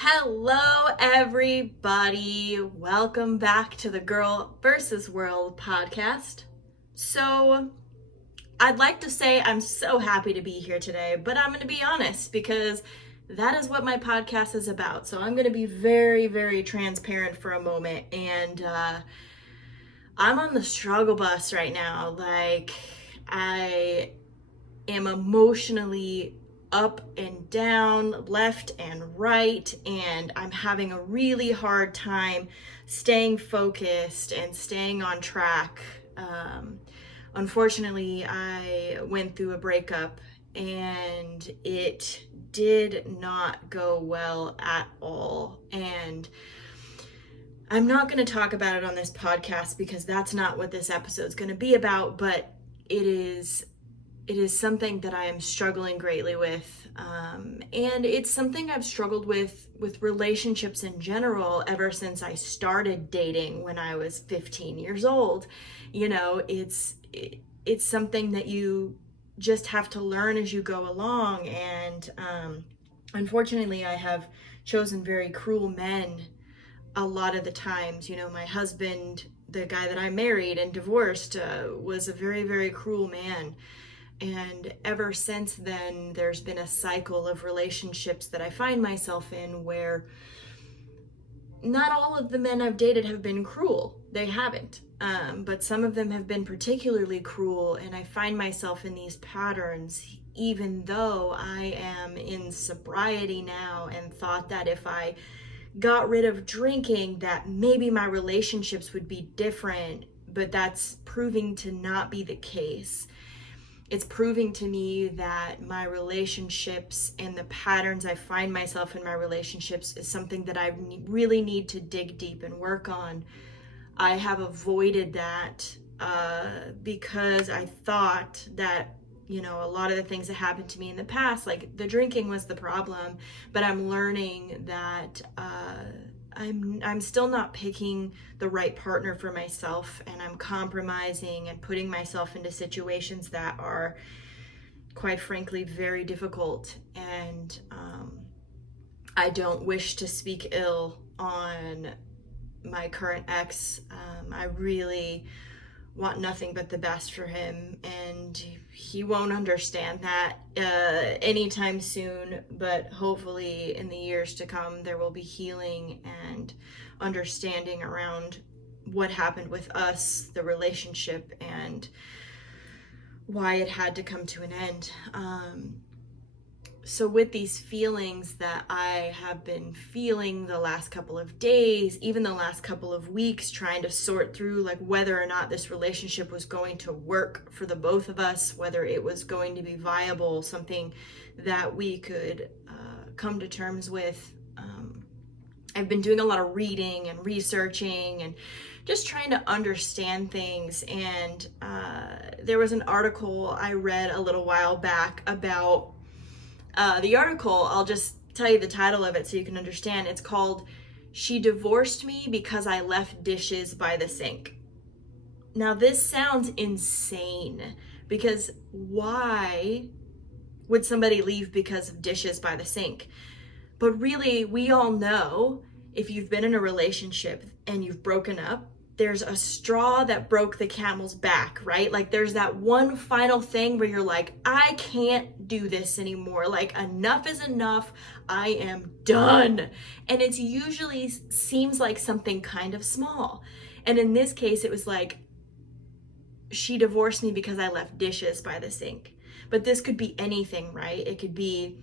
Hello, everybody. Welcome back to the Girl versus World podcast. So, I'd like to say I'm so happy to be here today, but I'm going to be honest because that is what my podcast is about. So, I'm going to be very, very transparent for a moment. And I'm on the struggle bus right now. I am emotionally up and down, left and right, and I'm having a really hard time staying focused and staying on track. Unfortunately, I went through a breakup and it did not go well at all. And I'm not going to talk about it on this podcast because that's not what this episode is going to be about, but it is something that I am struggling greatly with. And it's something I've struggled with relationships in general ever since I started dating when I was 15 years old. You know, it's something that you just have to learn as you go along. And unfortunately, I have chosen very cruel men a lot of the times. You know, my husband, the guy that I married and divorced, was a very, very cruel man. And ever since then, there's been a cycle of relationships that I find myself in where not all of the men I've dated have been cruel. They haven't. But some of them have been particularly cruel, and I find myself in these patterns, even though I am in sobriety now and thought that if I got rid of drinking, that maybe my relationships would be different, but that's proving to not be the case. It's proving to me that my relationships and the patterns I find myself in my relationships is something that I really need to dig deep and work on. I have avoided that because I thought that, you know, a lot of the things that happened to me in the past, like the drinking was the problem, but I'm learning that I'm still not picking the right partner for myself, and I'm compromising and putting myself into situations that are, quite frankly, very difficult. And I don't wish to speak ill on my current ex. I really want nothing but the best for him, and he won't understand that anytime soon, but hopefully in the years to come there will be healing and understanding around what happened with us, the relationship, and why it had to come to an end. So with these feelings that I have been feeling the last couple of days, even the last couple of weeks, trying to sort through like whether or not this relationship was going to work for the both of us, whether it was going to be viable, something that we could come to terms with. I've been doing a lot of reading and researching and just trying to understand things. And there was an article I read a little while back about the article. I'll just tell you the title of it so you can understand. It's called "She Divorced Me Because I Left Dishes by the Sink." Now this sounds insane, because why would somebody leave because of dishes by the sink? But really, we all know, if you've been in a relationship and you've broken up, there's a straw that broke the camel's back, right? Like there's that one final thing where you're like, I can't do this anymore. Like enough is enough. I am done. And it's usually seems like something kind of small. And in this case, it was like, she divorced me because I left dishes by the sink. But this could be anything, right? It could be,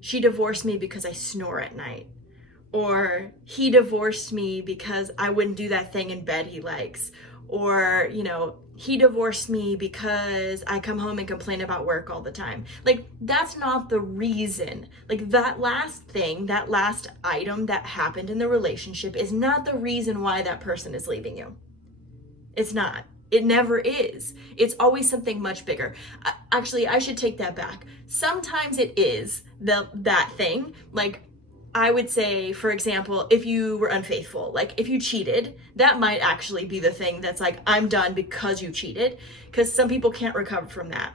she divorced me because I snore at night. Or he divorced me because I wouldn't do that thing in bed he likes. Or, you know, he divorced me because I come home and complain about work all the time. Like, that's not the reason. Like, that last thing, that last item that happened in the relationship is not the reason why that person is leaving you. It's not. It never is. It's always something much bigger. Actually, I should take that back. Sometimes it is that thing. Like, I would say, for example, if you were unfaithful, like if you cheated, that might actually be the thing that's like, I'm done because you cheated, because some people can't recover from that.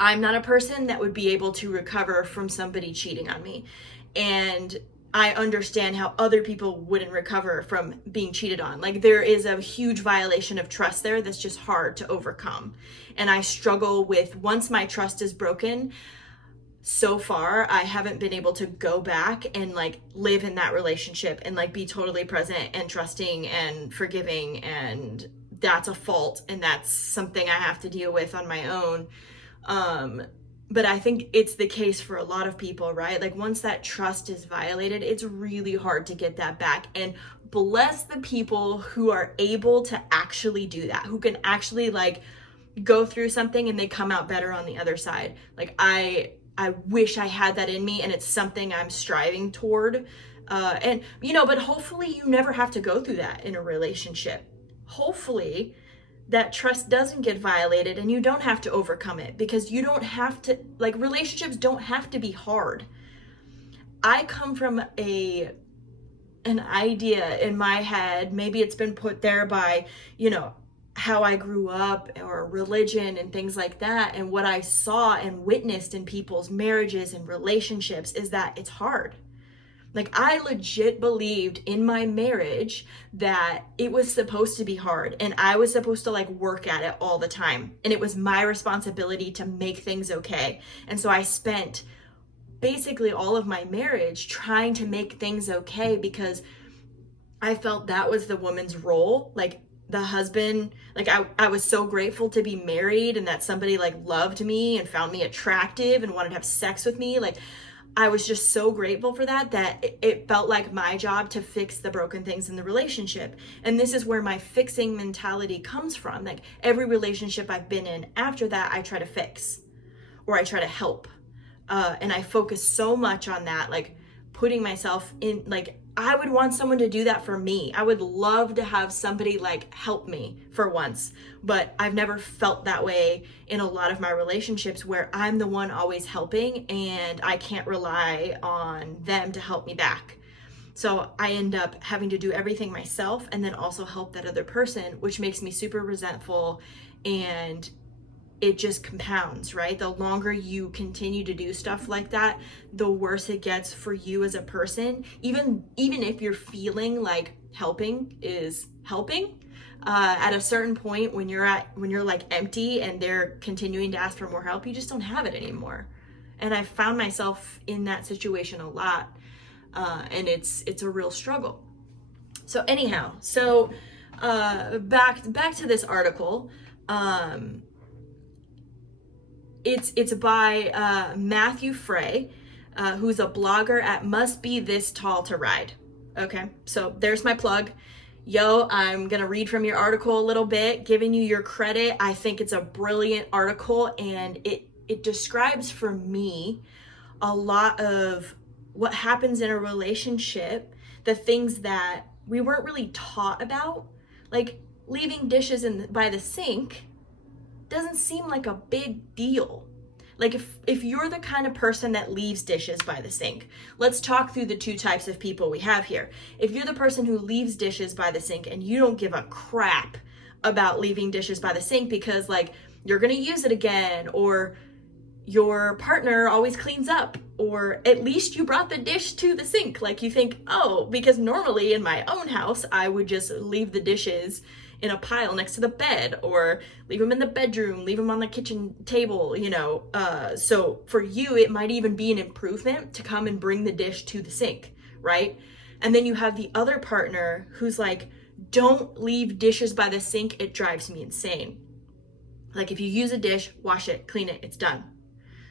I'm not a person that would be able to recover from somebody cheating on me. And I understand how other people wouldn't recover from being cheated on. Like, there is a huge violation of trust there that's just hard to overcome. And I struggle with, once my trust is broken, so far I haven't been able to go back and like live in that relationship and like be totally present and trusting and forgiving. And that's a fault, and that's something I have to deal with on my own. But I think it's the case for a lot of people, right? Like, once that trust is violated, it's really hard to get that back. And bless the people who are able to actually do that, who can actually like go through something and they come out better on the other side. Like, I wish I had that in me, and it's something I'm striving toward. And, you know, but hopefully you never have to go through that in a relationship. Hopefully that trust doesn't get violated and you don't have to overcome it, because you don't have to, like, relationships don't have to be hard. I come from an idea in my head, maybe it's been put there by, you know, how I grew up or religion and things like that. And what I saw and witnessed in people's marriages and relationships is that it's hard. Like, I legit believed in my marriage that it was supposed to be hard, and I was supposed to like work at it all the time. And it was my responsibility to make things okay. And so I spent basically all of my marriage trying to make things okay, because I felt that was the woman's role. Like, the husband, like I was so grateful to be married and that somebody like loved me and found me attractive and wanted to have sex with me. Like, I was just so grateful for that, that it felt like my job to fix the broken things in the relationship. And this is where my fixing mentality comes from. Like, every relationship I've been in after that, I try to fix or I try to help. And I focus so much on that, like putting myself in, like, I would want someone to do that for me. I would love to have somebody like help me for once, but I've never felt that way in a lot of my relationships, where I'm the one always helping and I can't rely on them to help me back. So I end up having to do everything myself and then also help that other person, which makes me super resentful, and it just compounds, right? The longer you continue to do stuff like that, the worse it gets for you as a person. Even if you're feeling like helping is helping, at a certain point when you're like empty and they're continuing to ask for more help, you just don't have it anymore. And I found myself in that situation a lot, and it's a real struggle. So anyhow, back to this article. It's by Matthew Frey, who's a blogger at Must Be This Tall to Ride. Okay, so there's my plug. Yo, I'm gonna read from your article a little bit, giving you your credit. I think it's a brilliant article, and it describes for me a lot of what happens in a relationship, the things that we weren't really taught about, like leaving dishes by the sink doesn't seem like a big deal. Like, if you're the kind of person that leaves dishes by the sink, let's talk through the two types of people we have here. If you're the person who leaves dishes by the sink and you don't give a crap about leaving dishes by the sink because like you're gonna use it again, or your partner always cleans up, or at least you brought the dish to the sink, like you think, oh, because normally in my own house I would just leave the dishes in a pile next to the bed, or leave them in the bedroom, leave them on the kitchen table, you know. So for you, it might even be an improvement to come and bring the dish to the sink, right? And then you have the other partner who's like, don't leave dishes by the sink, it drives me insane. Like, if you use a dish, wash it, clean it, it's done.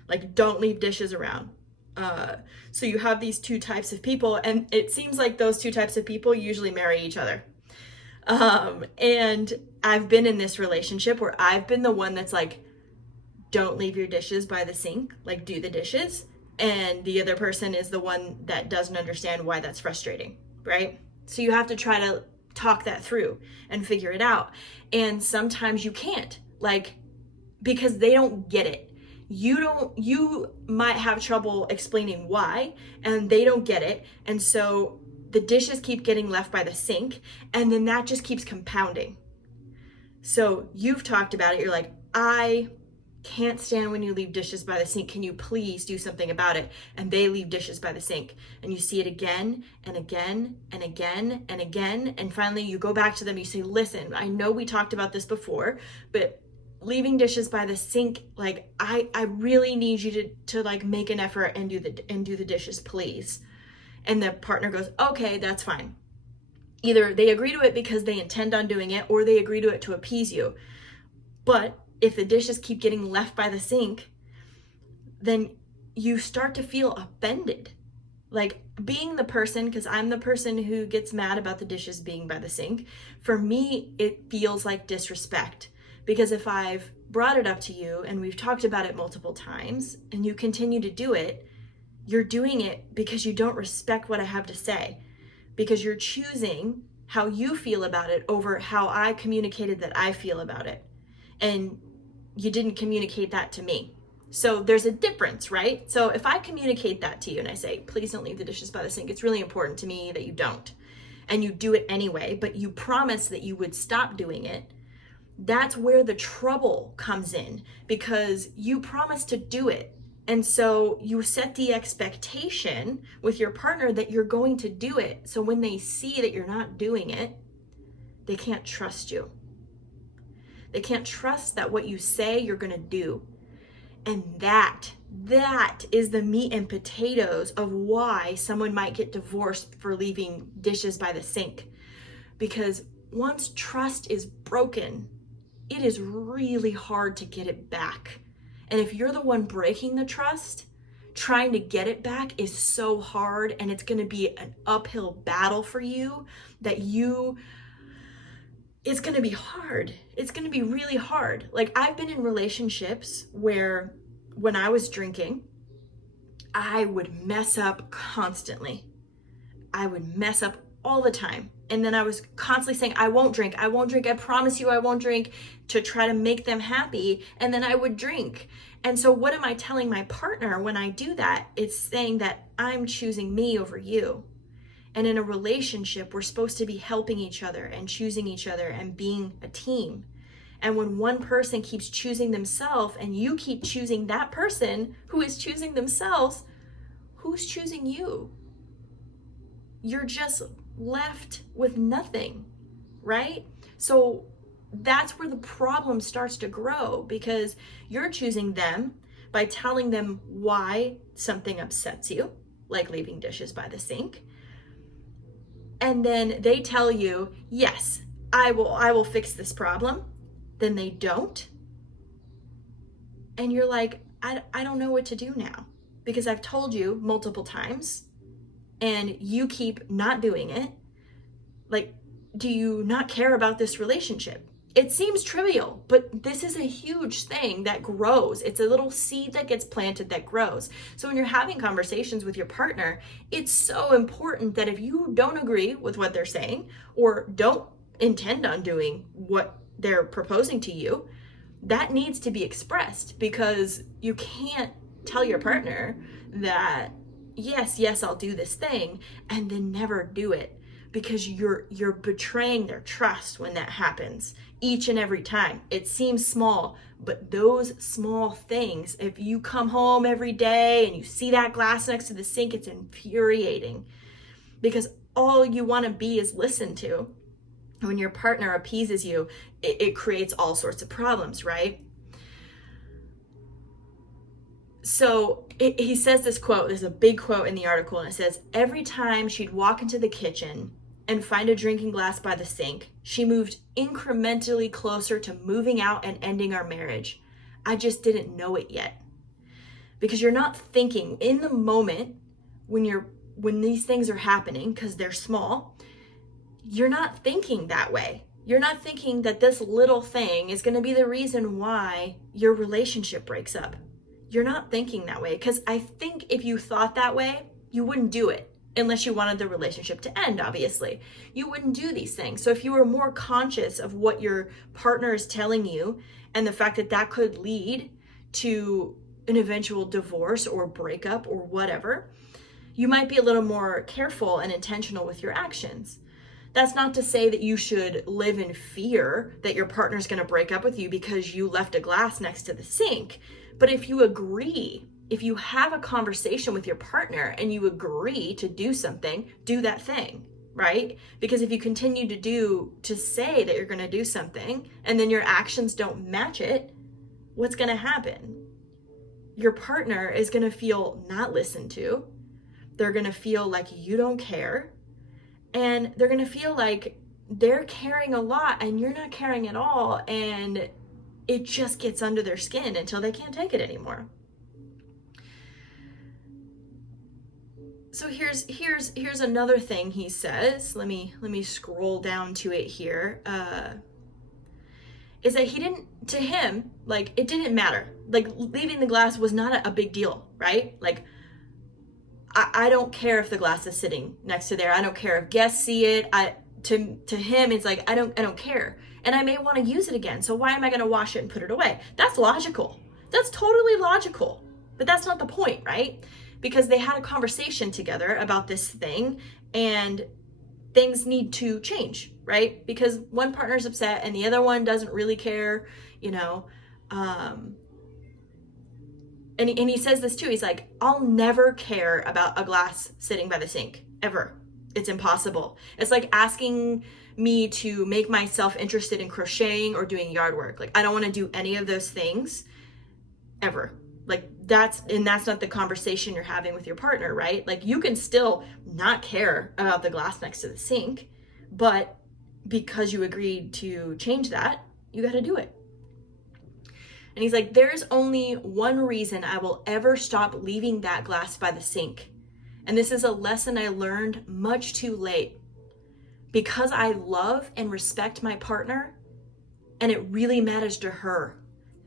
Like, don't leave dishes around. So you have these two types of people, and it seems like those two types of people usually marry each other. And I've been in this relationship where I've been the one that's like, don't leave your dishes by the sink, like do the dishes. And the other person is the one that doesn't understand why that's frustrating, right? So you have to try to talk that through and figure it out. And sometimes you can't, like, because they don't get it. You might have trouble explaining why, and they don't get it. And so the dishes keep getting left by the sink, and then that just keeps compounding. So you've talked about it. You're like, I can't stand when you leave dishes by the sink. Can you please do something about it? And they leave dishes by the sink. And you see it again and again and again and again. And finally you go back to them, you say, listen, I know we talked about this before, but leaving dishes by the sink, like I really need you to like make an effort and do the dishes, please. And the partner goes, okay, that's fine. Either they agree to it because they intend on doing it, or they agree to it to appease you. But if the dishes keep getting left by the sink, then you start to feel offended. Like being the person, because I'm the person who gets mad about the dishes being by the sink, for me, it feels like disrespect. Because if I've brought it up to you and we've talked about it multiple times and you continue to do it, you're doing it because you don't respect what I have to say, because you're choosing how you feel about it over how I communicated that I feel about it. And you didn't communicate that to me. So there's a difference, right? So if I communicate that to you and I say, please don't leave the dishes by the sink, it's really important to me that you don't, and you do it anyway, but you promise that you would stop doing it, that's where the trouble comes in, because you promised to do it. And so you set the expectation with your partner that you're going to do it. So when they see that you're not doing it, they can't trust you. They can't trust that what you say you're going to do. And that is the meat and potatoes of why someone might get divorced for leaving dishes by the sink. Because once trust is broken, it is really hard to get it back. And if you're the one breaking the trust, trying to get it back is so hard, and it's going to be an uphill battle for you it's going to be hard. It's going to be really hard. Like I've been in relationships where when I was drinking, I would mess up constantly. I would mess up all the time. And then I was constantly saying, I won't drink, I promise you I won't drink, to try to make them happy. And then I would drink. And so what am I telling my partner when I do that? It's saying that I'm choosing me over you. And in a relationship, we're supposed to be helping each other and choosing each other and being a team. And when one person keeps choosing themselves and you keep choosing that person who is choosing themselves, who's choosing you? You're just left with nothing, right? So that's where the problem starts to grow, because you're choosing them by telling them why something upsets you, like leaving dishes by the sink. And then they tell you, yes, I will fix this problem. Then they don't. And you're like, I don't know what to do now, because I've told you multiple times and you keep not doing it. Like, do you not care about this relationship? It seems trivial, but this is a huge thing that grows. It's a little seed that gets planted that grows. So when you're having conversations with your partner, it's so important that if you don't agree with what they're saying or don't intend on doing what they're proposing to you, that needs to be expressed, because you can't tell your partner that, yes, I'll do this thing, and then never do it, because you're betraying their trust when that happens each and every time. It seems small, but those small things, if you come home every day and you see that glass next to the sink, it's infuriating, because all you want to be is listened to. When your partner appeases you, it creates all sorts of problems, right? So he says this quote, there's a big quote in the article, and it says, every time she'd walk into the kitchen and find a drinking glass by the sink, she moved incrementally closer to moving out and ending our marriage. I just didn't know it yet. Because you're not thinking in the moment when these things are happening, because they're small, you're not thinking that way. You're not thinking that this little thing is going to be the reason why your relationship breaks up. You're not thinking that way, because I think if you thought that way, you wouldn't do it. Unless you wanted the relationship to end, obviously. You wouldn't do these things. So if you were more conscious of what your partner is telling you and the fact that that could lead to an eventual divorce or breakup or whatever, you might be a little more careful and intentional with your actions. That's not to say that you should live in fear that your partner's going to break up with you because you left a glass next to the sink. But if you agree, if you have a conversation with your partner and you agree to do something, do that thing, right? Because if you continue to say that you're going to do something and then your actions don't match it, what's going to happen? Your partner is going to feel not listened to. They're going to feel like you don't care. And they're going to feel like they're caring a lot and you're not caring at all. And it just gets under their skin until they can't take it anymore. So here's another thing he says. Let me scroll down to it here. Is that to him, like, it didn't matter. Like, leaving the glass was not a big deal, right? Like, I don't care if the glass is sitting next to there. I don't care if guests see it. To him, it's like, I don't care. And I may want to use it again. So why am I going to wash it and put it away? That's logical. That's totally logical. But that's not the point, right? Because they had a conversation together about this thing and things need to change, right? Because one partner's upset and the other one doesn't really care, you know. And he says this too. He's like, I'll never care about a glass sitting by the sink, ever. It's impossible. It's like asking me to make myself interested in crocheting or doing yard work. Like, I don't want to do any of those things ever. Like, that's not the conversation you're having with your partner, right? Like, you can still not care about the glass next to the sink, but because you agreed to change that, you got to do it. And he's like, there's only one reason I will ever stop leaving that glass by the sink. And this is a lesson I learned much too late. Because I love and respect my partner, and it really matters to her.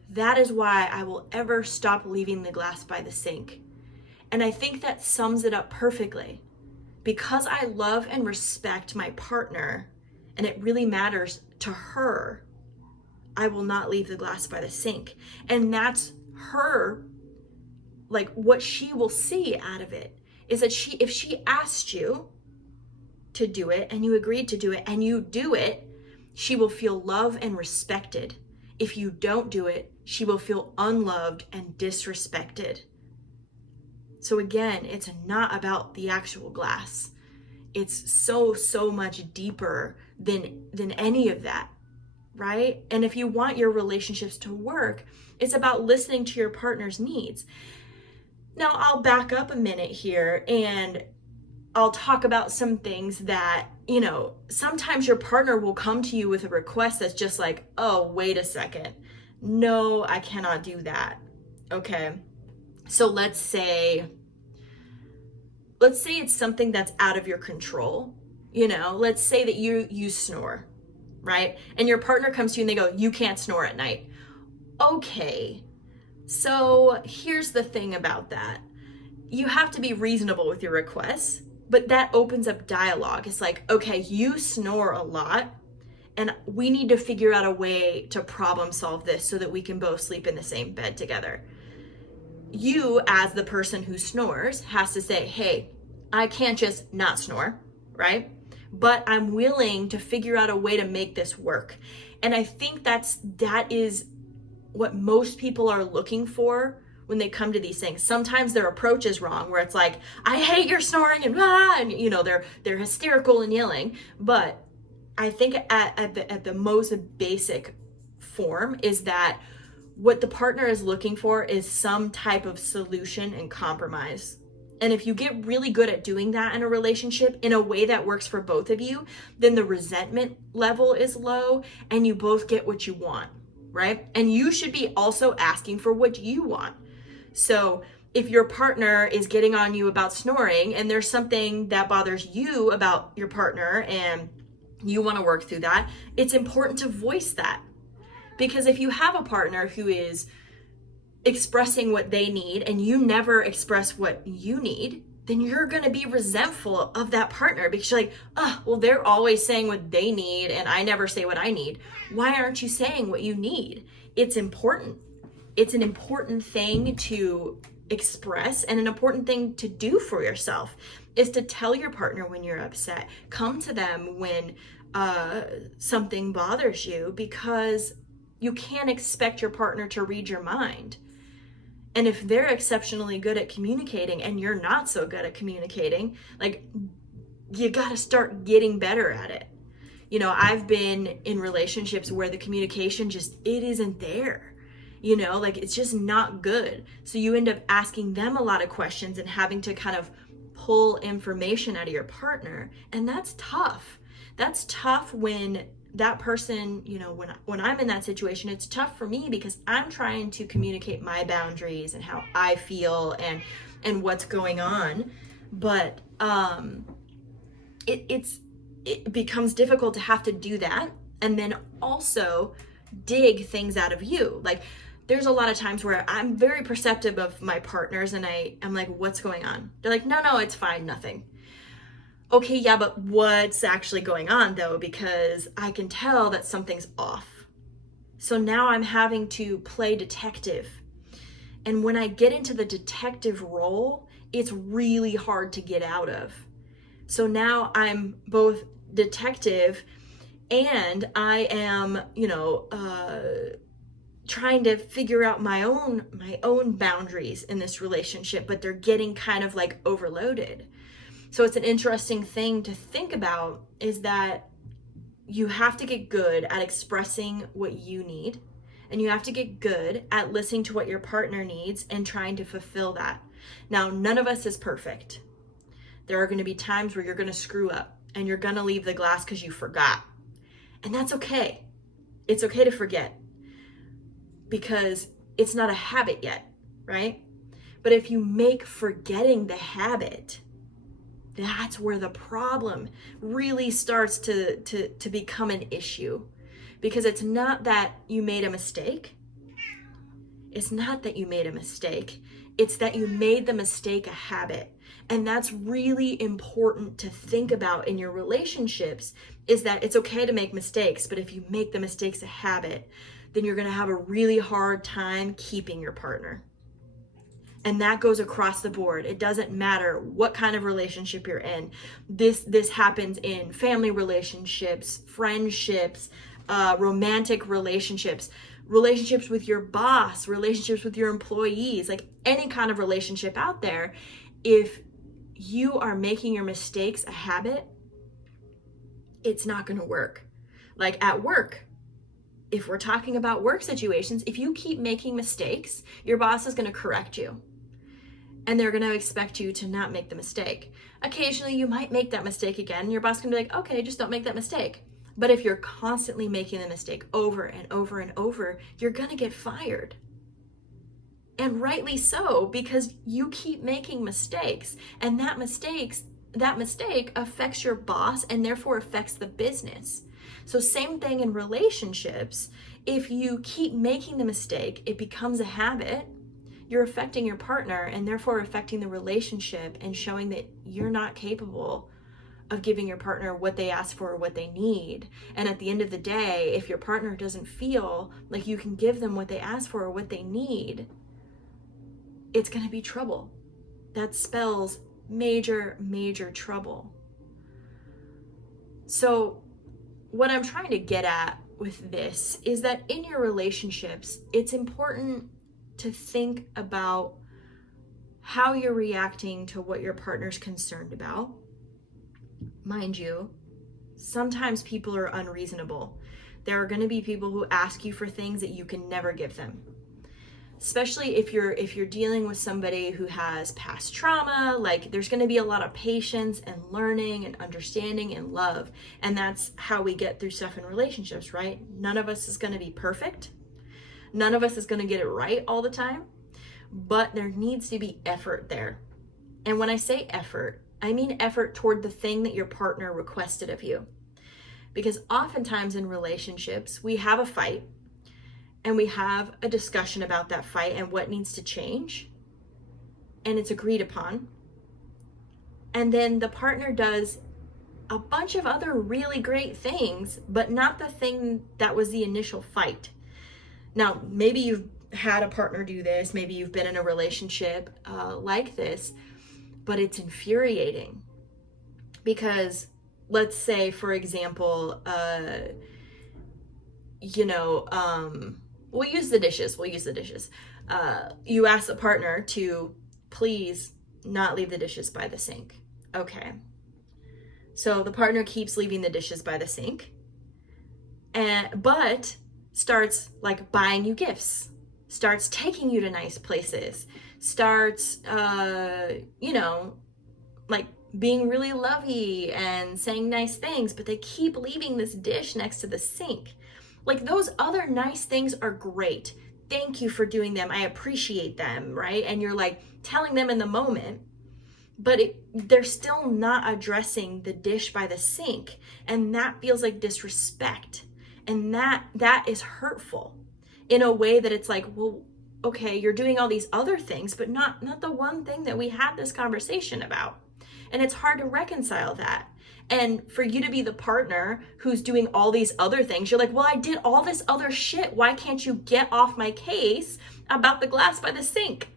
That is why I will ever stop leaving the glass by the sink. And I think that sums it up perfectly. Because I love and respect my partner, and it really matters to her, I will not leave the glass by the sink. And that's her, like, what she will see out of it is that if she asked you to do it and you agreed to do it and you do it, she will feel loved and respected. If you don't do it, she will feel unloved and disrespected. So again, it's not about the actual glass. It's so much deeper than any of that. Right? And if you want your relationships to work, it's about listening to your partner's needs. Now, I'll back up a minute here and I'll talk about some things that, you know, sometimes your partner will come to you with a request that's just like, oh, wait a second. No, I cannot do that. Okay. So let's say it's something that's out of your control. You know, let's say that you snore. Right? And your partner comes to you and they go, you can't snore at night. Okay. So here's the thing about that. You have to be reasonable with your requests, but that opens up dialogue. It's like, okay, you snore a lot and we need to figure out a way to problem solve this so that we can both sleep in the same bed together. You, as the person who snores, has to say, hey, I can't just not snore, right? But I'm willing to figure out a way to make this work. And I think that is what most people are looking for when they come to these things. Sometimes their approach is wrong, where it's like, I hate your snoring and blah, and you know, they're hysterical and yelling. But I think at the most basic form is that what the partner is looking for is some type of solution and compromise. And if you get really good at doing that in a relationship in a way that works for both of you, then the resentment level is low and you both get what you want, right? And you should be also asking for what you want. So if your partner is getting on you about snoring and there's something that bothers you about your partner and you want to work through that, it's important to voice that. Because if you have a partner who is expressing what they need and you never express what you need, then you're going to be resentful of that partner because you're like, oh, well, they're always saying what they need and I never say what I need. Why aren't you saying what you need? It's important. It's an important thing to express and an important thing to do for yourself. is to tell your partner when you're upset. Come to them when something bothers you, because you can't expect your partner to read your mind. And if they're exceptionally good at communicating and you're not so good at communicating, like, you got to start getting better at it. You know, I've been in relationships where the communication it isn't there. You know, like, it's just not good. So you end up asking them a lot of questions and having to kind of pull information out of your partner. And that's tough. That's tough when that person, you know, when I'm in that situation, it's tough for me because I'm trying to communicate my boundaries and how I feel and what's going on. But it becomes difficult to have to do that and then also dig things out of you. Like, there's a lot of times where I'm very perceptive of my partners and I'm like, what's going on? They're like, no, it's fine, nothing. Okay, yeah, but what's actually going on though? Because I can tell that something's off. So now I'm having to play detective. And when I get into the detective role, it's really hard to get out of. So now I'm both detective and I am, you know, trying to figure out my own boundaries in this relationship, but they're getting kind of like overloaded. So it's an interesting thing to think about, is that you have to get good at expressing what you need, and you have to get good at listening to what your partner needs and trying to fulfill that. Now, none of us is perfect. There are going to be times where you're going to screw up and you're going to leave the glass because you forgot. And that's okay. It's okay to forget, because it's not a habit yet, right? But if you make forgetting the habit, that's where the problem really starts to become an issue. Because it's not that you made a mistake. It's not that you made a mistake. It's that you made the mistake a habit. And that's really important to think about in your relationships, is that it's okay to make mistakes, but if you make the mistakes a habit, then you're going to have a really hard time keeping your partner. And that goes across the board. It doesn't matter what kind of relationship you're in. This happens in family relationships, friendships, romantic relationships, relationships with your boss, relationships with your employees, like any kind of relationship out there. If you are making your mistakes a habit, it's not going to work. Like at work, if we're talking about work situations, if you keep making mistakes, your boss is going to correct you. And they're going to expect you to not make the mistake. Occasionally, you might make that mistake again, and your boss can be like, okay, just don't make that mistake. But if you're constantly making the mistake over and over and over, you're going to get fired. And rightly so, because you keep making mistakes. And that mistake affects your boss and therefore affects the business. So same thing in relationships. If you keep making the mistake, it becomes a habit. You're affecting your partner and therefore affecting the relationship and showing that you're not capable of giving your partner what they ask for or what they need. And at the end of the day, if your partner doesn't feel like you can give them what they ask for or what they need, it's going to be trouble. That spells major, major trouble. So what I'm trying to get at with this is that in your relationships, it's important to think about how you're reacting to what your partner's concerned about. Mind you, sometimes people are unreasonable. There are going to be people who ask you for things that you can never give them. Especially if you're dealing with somebody who has past trauma, like there's going to be a lot of patience and learning and understanding and love. And that's how we get through stuff in relationships, right? None of us is going to be perfect. None of us is going to get it right all the time, but there needs to be effort there. And when I say effort, I mean effort toward the thing that your partner requested of you. Because oftentimes in relationships, we have a fight and we have a discussion about that fight and what needs to change, and it's agreed upon. And then the partner does a bunch of other really great things, but not the thing that was the initial fight. Now, maybe you've had a partner do this, maybe you've been in a relationship like this, but it's infuriating Because let's say, for example, we'll use the dishes. You ask the partner to please not leave the dishes by the sink. Okay. So the partner keeps leaving the dishes by the sink, but starts like buying you gifts, starts taking you to nice places, starts, like being really lovey and saying nice things, but they keep leaving this dish next to the sink. Like, those other nice things are great. Thank you for doing them. I appreciate them, right? And you're like telling them in the moment, but they're still not addressing the dish by the sink. And that feels like disrespect. And that is hurtful in a way that it's like, well, okay, you're doing all these other things, but not the one thing that we had this conversation about. And it's hard to reconcile that. And for you to be the partner who's doing all these other things, you're like, well, I did all this other shit. Why can't you get off my case about the glass by the sink?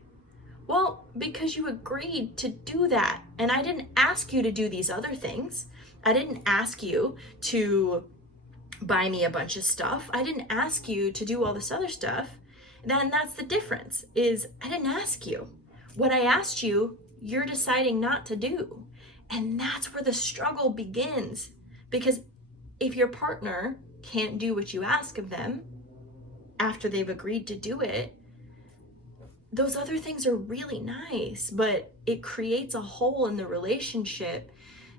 Well, because you agreed to do that. And I didn't ask you to do these other things. I didn't ask you to buy me a bunch of stuff. I didn't ask you to do all this other stuff. Then that's the difference, is I didn't ask you. What I asked you, you're deciding not to do. And that's where the struggle begins. Because if your partner can't do what you ask of them after they've agreed to do it, those other things are really nice, but it creates a hole in the relationship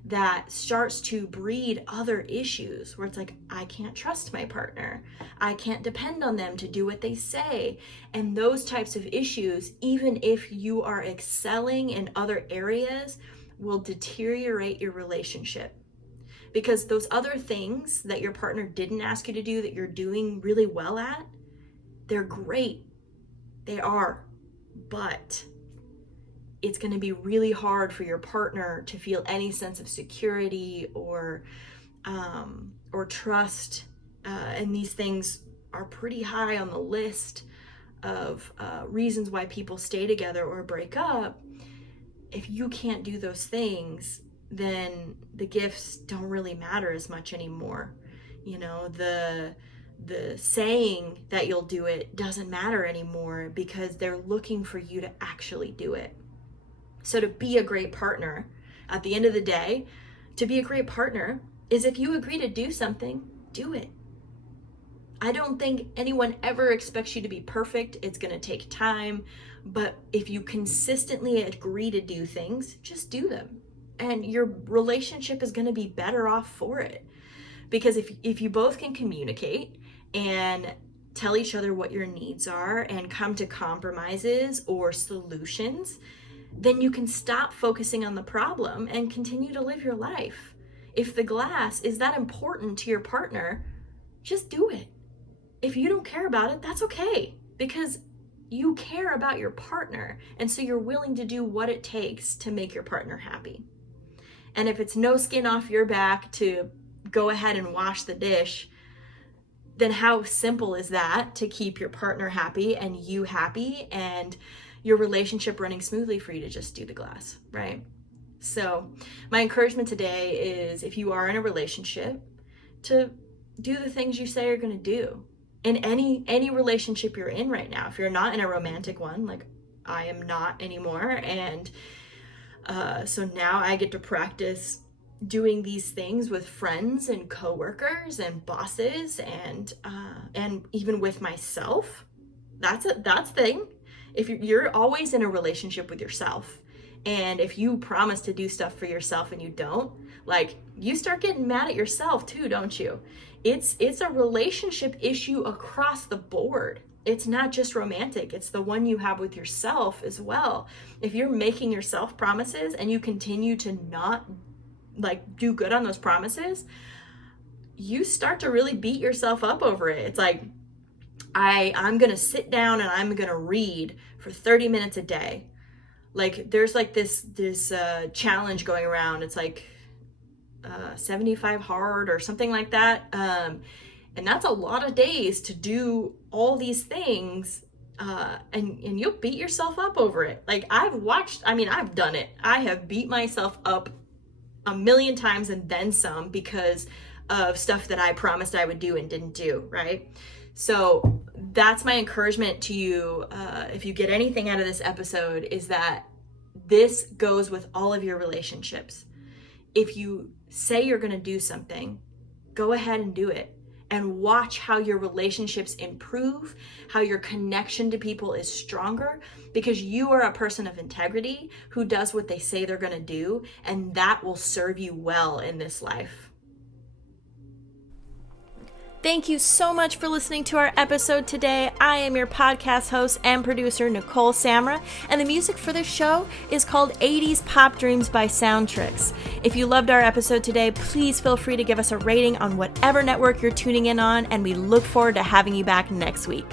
that starts to breed other issues where it's like, I can't trust my partner. I can't depend on them to do what they say. And those types of issues, even if you are excelling in other areas, will deteriorate your relationship. Because those other things that your partner didn't ask you to do that you're doing really well at, they're great. They are. But it's going to be really hard for your partner to feel any sense of security or trust. And these things are pretty high on the list of reasons why people stay together or break up. If you can't do those things, then the gifts don't really matter as much anymore. You know, the saying that you'll do it doesn't matter anymore because they're looking for you to actually do it. So to be a great partner, at the end of the day, to be a great partner is if you agree to do something, do it. I don't think anyone ever expects you to be perfect. It's going to take time. But if you consistently agree to do things, just do them. And your relationship is going to be better off for it. Because if you both can communicate and tell each other what your needs are and come to compromises or solutions, then you can stop focusing on the problem and continue to live your life. If the glass is that important to your partner, just do it. If you don't care about it, that's okay, because you care about your partner, and so you're willing to do what it takes to make your partner happy. And if it's no skin off your back to go ahead and wash the dish, then how simple is that to keep your partner happy and you happy and your relationship running smoothly for you to just do the glass, right? So my encouragement today is, if you are in a relationship, to do the things you say you're going to do. In any relationship you're in right now, if you're not in a romantic one, like I am not anymore, and so now I get to practice doing these things with friends and coworkers and bosses and even with myself. That's the thing. If you're always in a relationship with yourself, and if you promise to do stuff for yourself and you don't, like, you start getting mad at yourself too, don't you? It's a relationship issue across the board. It's not just romantic. It's the one you have with yourself as well. If you're making yourself promises and you continue to not like do good on those promises, you start to really beat yourself up over it. It's like, I'm going to sit down and I'm going to read for 30 minutes a day. Like, there's like this challenge going around. It's like 75 hard or something like that. And that's a lot of days to do all these things. And you'll beat yourself up over it. Like, I've done it. I have beat myself up a million times and then some because of stuff that I promised I would do and didn't do, right? So that's my encouragement to you. If you get anything out of this episode, is that this goes with all of your relationships. If you say you're going to do something, go ahead and do it, and watch how your relationships improve, how your connection to people is stronger, because you are a person of integrity who does what they say they're going to do, and that will serve you well in this life. Thank you so much for listening to our episode today. I am your podcast host and producer, Nicole Samra, and the music for this show is called 80s Pop Dreams by Soundtricks. If you loved our episode today, please feel free to give us a rating on whatever network you're tuning in on, and we look forward to having you back next week.